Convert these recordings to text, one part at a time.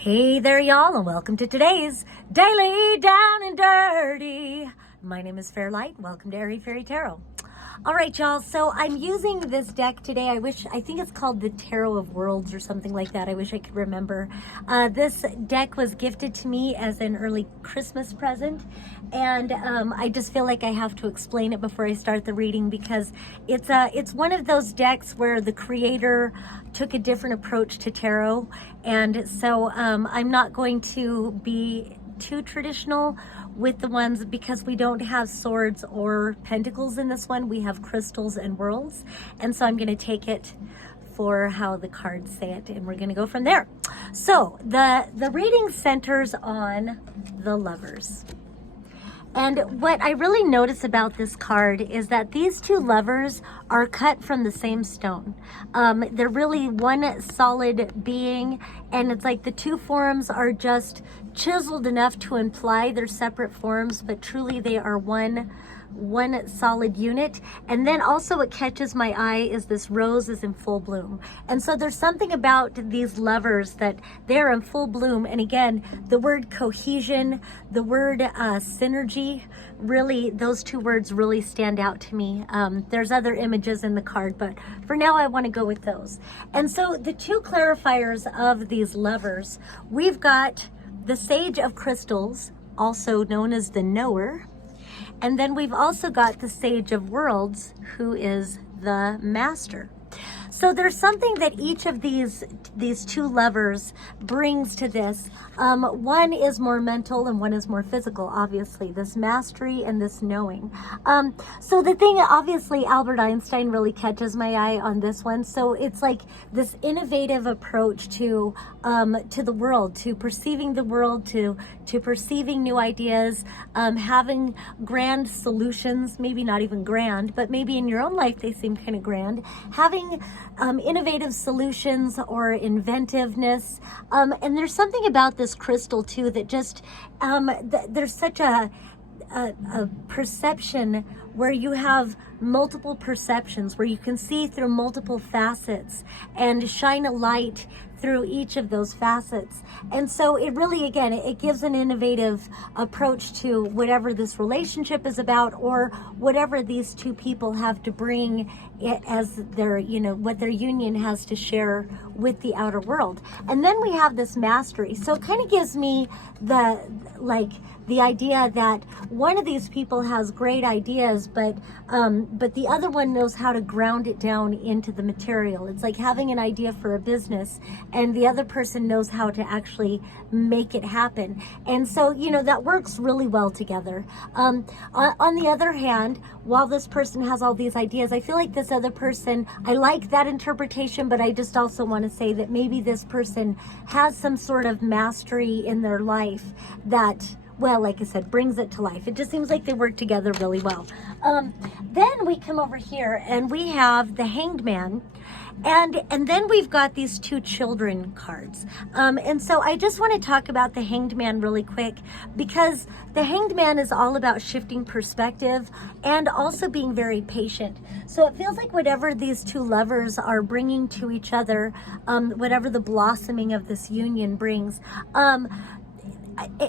Hey there, y'all, and welcome to today's Daily Down and Dirty. My name is Fairlight. Welcome to Airy Fairy Tarot. All right, y'all, so I'm using this deck today. I think it's called the Tarot of Worlds or something like that. I wish I could remember. This deck was gifted to me as an early Christmas present, and I just feel like I have to explain it before I start the reading because it's one of those decks where the creator took a different approach to tarot, and so I'm not going to be too traditional with the ones because we don't have swords or pentacles in this one. We have crystals and worlds, and so I'm going to take it for how the cards say it, and we're going to go from there. So the reading centers on the Lovers. And what I really notice about this card is that these two lovers are cut from the same stone. They're really one solid being, and it's like the two forms are just chiseled enough to imply they're separate forms, but truly they are one solid unit. And then also what catches my eye is this rose is in full bloom. And so there's something about these lovers that they're in full bloom. And again, the word cohesion, the word synergy, really, those two words really stand out to me. There's other images in the card, but for now I want to go with those. And so the two clarifiers of these lovers, we've got the Sage of Crystals, also known as the Knower. And then we've also got the Sage of Worlds, who is the Master. So there's something that each of these two lovers brings to this. One is more mental and one is more physical, obviously, this mastery and this knowing. So the thing, obviously, Albert Einstein really catches my eye on this one. So it's like this innovative approach to the world, to perceiving the world, to perceiving new ideas, having grand solutions, maybe not even grand, but maybe in your own life they seem kind of grand, having innovative solutions or inventiveness. And there's something about this crystal too that just, there's such a perception where you have multiple perceptions, where you can see through multiple facets and shine a light through each of those facets. And so it really, again, it gives an innovative approach to whatever this relationship is about, or whatever these two people have to bring it as their, what their union has to share with the outer world. And then we have this mastery. So it kind of gives me the idea that one of these people has great ideas, but the other one knows how to ground it down into the material. It's like having an idea for a business, and the other person knows how to actually make it happen. And so, that works really well together. On the other hand, while this person has all these ideas, I feel like this other person, I like that interpretation, but I just also want to say that maybe this person has some sort of mastery in their life that, well, like I said, brings it to life. It just seems like they work together really well. Then we come over here and we have the Hanged Man. And then we've got these two children cards. And so I just want to talk about the Hanged Man really quick, because the Hanged Man is all about shifting perspective and also being very patient. So it feels like whatever these two lovers are bringing to each other, whatever the blossoming of this union brings,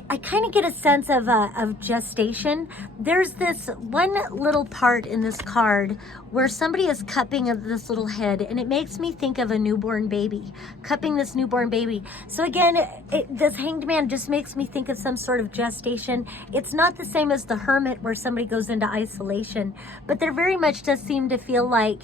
I kind of get a sense of gestation. There's this one little part in this card where somebody is cupping this little head, and it makes me think of a newborn baby, cupping this newborn baby. So again, this Hanged Man just makes me think of some sort of gestation. It's not the same as the Hermit where somebody goes into isolation, but there very much does seem to feel like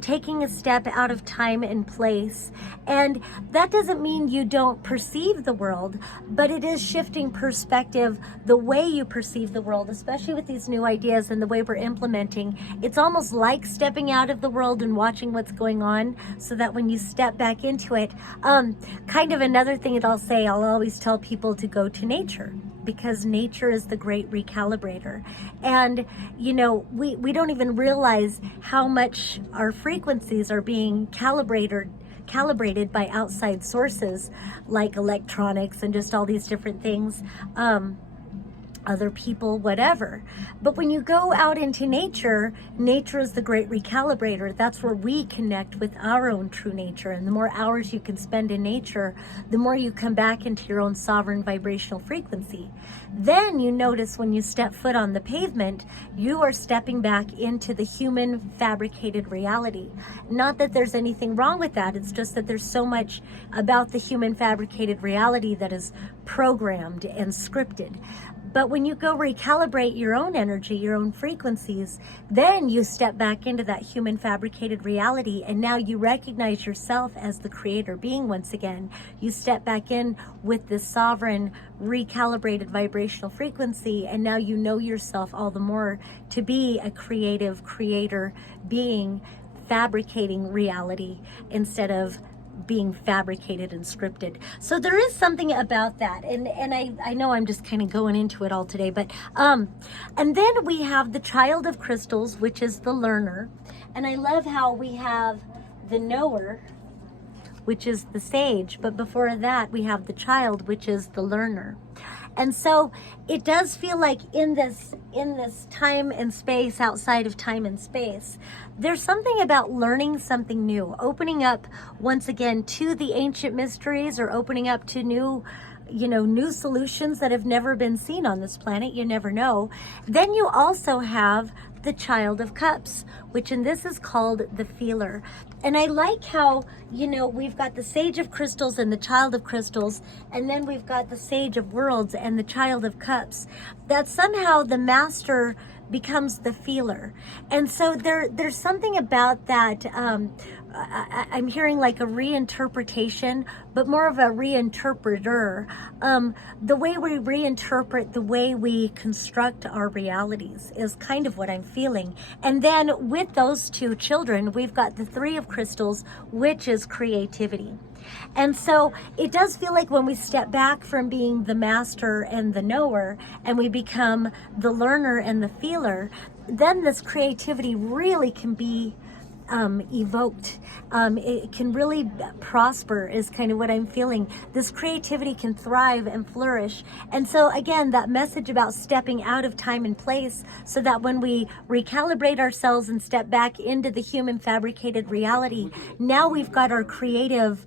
taking a step out of time and place. And that doesn't mean you don't perceive the world, but it is shifting perspective, the way you perceive the world, especially with these new ideas and the way we're implementing. It's almost like stepping out of the world and watching what's going on, so that when you step back into it, kind of another thing that I'll say, I'll always tell people to go to nature, because nature is the great recalibrator. And we don't even realize how much our frequencies are being calibrated by outside sources like electronics and just all these different things. other people, whatever. But when you go out into nature, nature is the great recalibrator. That's where we connect with our own true nature. And the more hours you can spend in nature, the more you come back into your own sovereign vibrational frequency. Then you notice when you step foot on the pavement, you are stepping back into the human fabricated reality. Not that there's anything wrong with that. It's just that there's so much about the human fabricated reality that is programmed and scripted. But when you go recalibrate your own energy, your own frequencies, then you step back into that human fabricated reality, and now you recognize yourself as the creator being once again. You step back in with this sovereign recalibrated vibrational frequency, and now you know yourself all the more to be a creative creator being, fabricating reality instead of being fabricated and scripted. So there is something about that, and I know I'm just kind of going into it all today, but and then we have the child of crystals, which is the learner. And I love how we have the knower, which is the sage, but before that we have the child, which is the learner. And so it does feel like in this time and space, outside of time and space, there's something about learning something new, opening up once again to the ancient mysteries, or opening up to new solutions that have never been seen on this planet. You never know. Then you also have the child of cups, which in this is called the feeler. And I like how, we've got the sage of crystals and the child of crystals, and then we've got the sage of worlds and the child of cups, that somehow the master becomes the feeler. And so there's something about that. I'm hearing like a reinterpretation, but more of a reinterpreter. The way we reinterpret, the way we construct our realities is kind of what I'm feeling. And then with those two children, we've got the three of crystals, which is creativity. And so it does feel like when we step back from being the master and the knower, and we become the learner and the feeler, then this creativity really can be evoked. It can really prosper, is kind of what I'm feeling. This creativity can thrive and flourish. And so again, that message about stepping out of time and place, so that when we recalibrate ourselves and step back into the human fabricated reality, now we've got our creative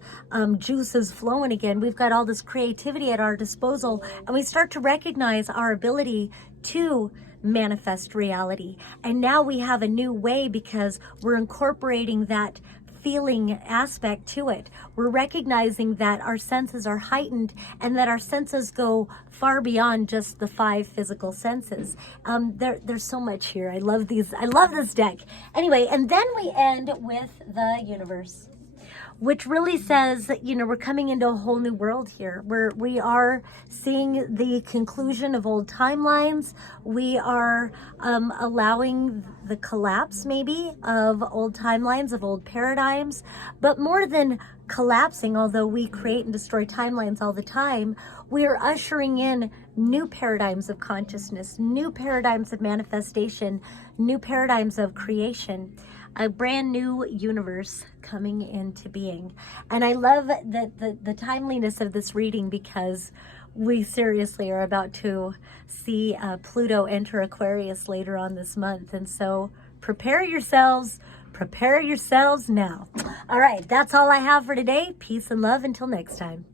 juices flowing again. We've got all this creativity at our disposal, and we start to recognize our ability to manifest reality. And now we have a new way, because we're incorporating that feeling aspect to it. We're recognizing that our senses are heightened, and that our senses go far beyond just the 5 physical senses. There's so much here. I love this deck. Anyway, and then we end with the universe, which really says, we're coming into a whole new world here, where we are seeing the conclusion of old timelines. We are allowing the collapse, maybe, of old timelines, of old paradigms. But more than collapsing, although we create and destroy timelines all the time, we are ushering in new paradigms of consciousness, new paradigms of manifestation, new paradigms of creation. A brand new universe coming into being. And I love that the timeliness of this reading, because we seriously are about to see Pluto enter Aquarius later on this month. And so prepare yourselves now. All right, that's all I have for today. Peace and love until next time.